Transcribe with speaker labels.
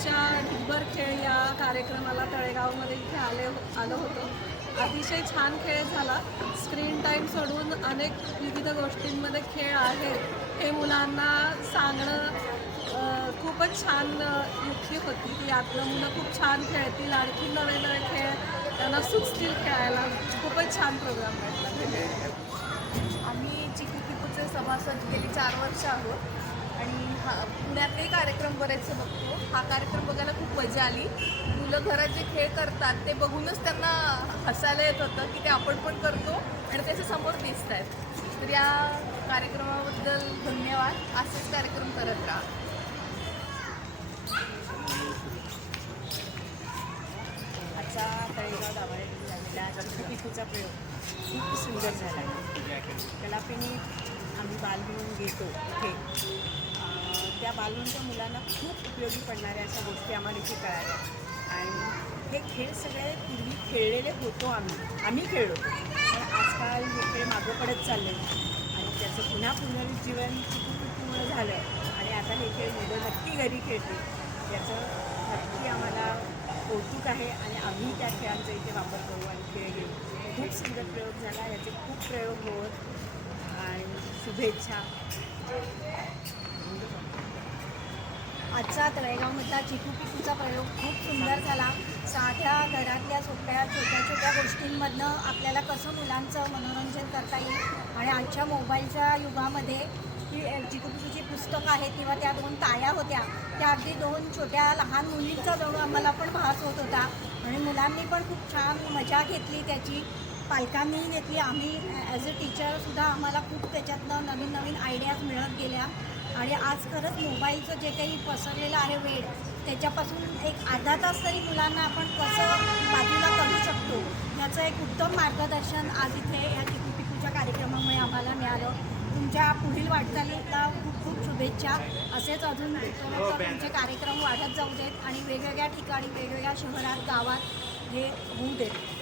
Speaker 1: आमच्या डिब्बर खेळ या कार्यक्रमाला तळेगावमध्ये इथे आले हो-, आलो होतो. अतिशय छान खेळ झाला. स्क्रीन टाईम सोडून अनेक विविध गोष्टींमध्ये खेळ आहेत. हे मुलांना सांगणं खूपच छान युक्ती होती. की आपलं मुलं खूप छान खेळतील. आणखी नवे नवे खेळ त्यांना सुचतील खेळायला. खूपच छान प्रोग्राम वाटला
Speaker 2: आम्ही चिकी सभासद गेली चार वर्ष आहोत. हा कार्यक्रम बरेचसे बघतो. हा कार्यक्रम बघायला खूप मजा आली. मुलं घरात जे खेळ करतात ते बघूनच त्यांना हसायला येत होतं की ते आपण पण करतो आणि त्याच्यासमोर दिसत आहेत तर या कार्यक्रमाबद्दल धन्यवाद. असेच कार्यक्रम करत राहा.
Speaker 3: आजचा तळेगाव दाभाडे झालेला चिकूचा प्रयोग खूप सुंदर झाला. कलापिनी आम्ही बाल घेऊन घेतो इथे. त्या बालवंत मुलांना खूप उपयोगी पडणाऱ्या अशा गोष्टी आम्हाला इथे कळाल्या. आणि हे खेळ सगळे पूर्वी खेळलेले होतो आम्ही. आम्ही खेळलो. पण आजकाल हे खेळ मागं पडत चालले. आणि त्याचं पुन्हा पुनरुज्जीवन पूर्ण झालं. आणि आता हे खेळ मुलं नक्की घरी खेळते याचं नक्की आम्हाला कौतुक आहे. आणि आम्ही त्या खेळांचा इथे वापर करू आणि खेळ घेऊ. खूप सुंदर प्रयोग झाला. याचे खूप प्रयोग होत. आणि शुभेच्छा.
Speaker 4: आजचा तळेगावमधला चिकू पिकूचा प्रयोग खूप सुंदर झाला. साध्या घरातल्या सोप्या छोट्या छोट्या गोष्टींमधनं आपल्याला कसं मुलांचं मनोरंजन करता येईल आणि आजच्या मोबाईलच्या युगामध्ये ही चिकू पिकूची पुस्तकं आहेत किंवा त्या दोन ताया होत्या त्या अगदी दोन छोट्या लहान मुलींचा जणू आम्हाला पण भास होत होता. आणि मुलांनी पण खूप छान मजा घेतली त्याची पालकांनीही घेतली. आम्ही ॲज अ टीचरसुद्धा आम्हाला खूप त्याच्यातनं नवीन नवीन आयडियाज मिळत गेल्या. आणि आज खरंच मोबाईलचं जे काही पसरलेलं आहे वेळ त्याच्यापासून एक अर्धा तास तरी मुलांना आपण कसं बाजूला करू शकतो याचं एक उत्तम मार्गदर्शन आज इथे या चिकूपिकूच्या कार्यक्रमामुळे आम्हाला मिळालं. तुमच्या पुढील वाटचालीला खूप खूप शुभेच्छा. असेच अजून तुमचे कार्यक्रम वाढत जाऊ देत आणि वेगवेगळ्या ठिकाणी वेगवेगळ्या शहरात गावात हे होऊ देत.